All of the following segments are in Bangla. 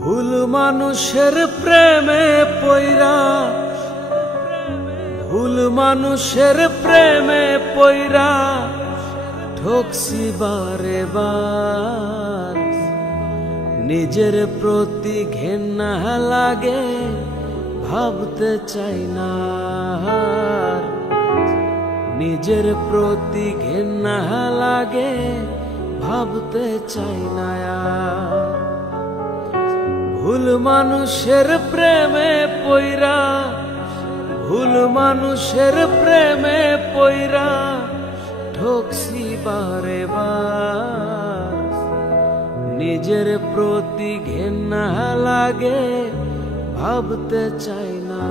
ভুল মানুষের প্রেমে পইরা, ভুল মানুষের প্রেমে পইরা ঠকছি বারে বার। নিজের প্রতি ঘেন্না লাগে, ভাবতে চাই না। নিজের প্রতি ঘেন্না লাগে, ভাবতে চাই না। ভুল মানুষের প্রেমে পইরা, ভুল মানুষের প্রেমে পইরা ঠকছি বারে বার। নিজের প্রতি ঘেন্না লাগে, ভাবতে চাই না।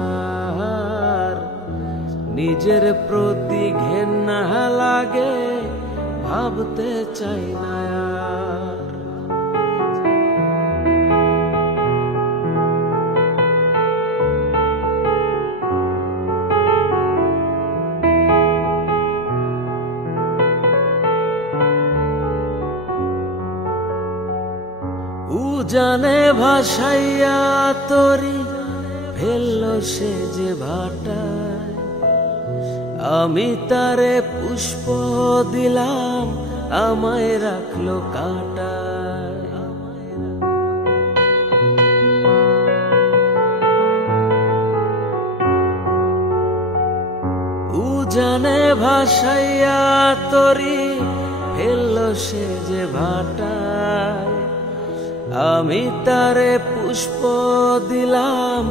নিজের প্রতি ঘেন্না লাগে, ভাবতে চাই না। উজানে ভাসাইয়া তরি ফেললো সে যে ভাটায়, আমি তারে পুষ্প দিলাম, আমায় রাখলো কাঁটায়। উজানে ভাসাইয়া তরি ফেললো সে যে ভাটায়, আমি তারে পুষ্প দিলাম,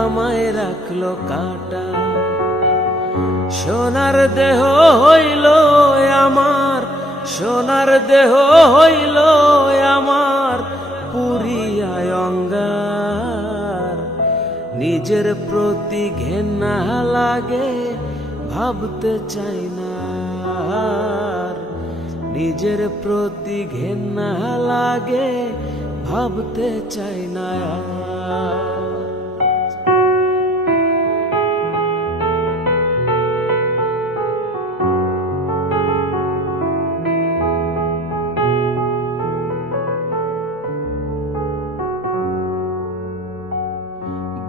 আমায় রাখলো কাঁটা। সোনার দেহ হইল আমার, সোনার দেহ হইল আমার পুরিয়ায় অঙ্গার। নিজের প্রতি ঘেন্না লাগে, ভাবতে চাই না। নিজের প্রতি ঘেন্না লাগে, ভাবতে চাই না।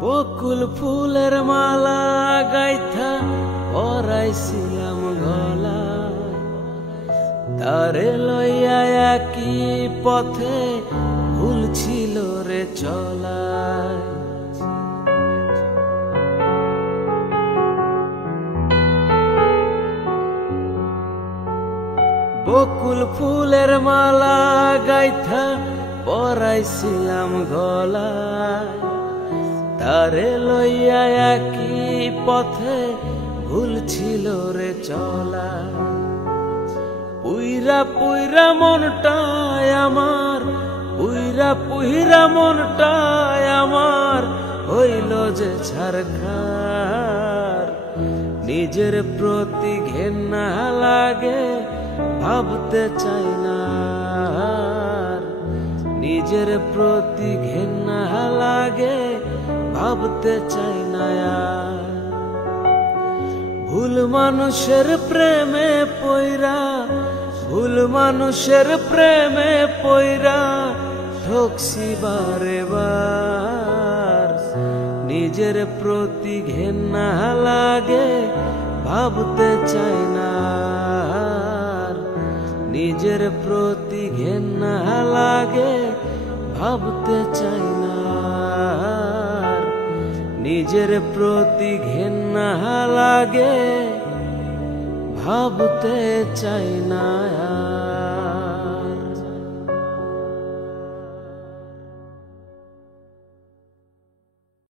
বকুল ফুলের মালা গাইথা পরাইছিলাম গলায়, তারে লইয়া একই পথে ভুল ছিল রে চলায়। বকুল ফুলের মালা গাইথা পরাইছিলাম গলায়, তারে লইয়া একই পথে ভুল ছিল রে চলায়। পুইরা পুইরা মনটায় আমার, পুইরা পুইরা মনটায় আমার হইল যে ছারখার। নিজের প্রতি ঘেন্না লাগে, ভাবতে চাই না। নিজের প্রতি ঘেন্না লাগে, ভাবতে চাই না। ভুল মানুষের প্রেমে পইরা, ভুল মানুষের প্রেমে পইরা ঠকছি বারে বার। নিজের প্রতি ঘেন্না লাগে, ভাবতে চাই না। নিজের প্রতি ঘেন্না লাগে, ভাবতে চাই না। নিজের প্রতি ঘেন্না লাগে, ভাবতে চাই না।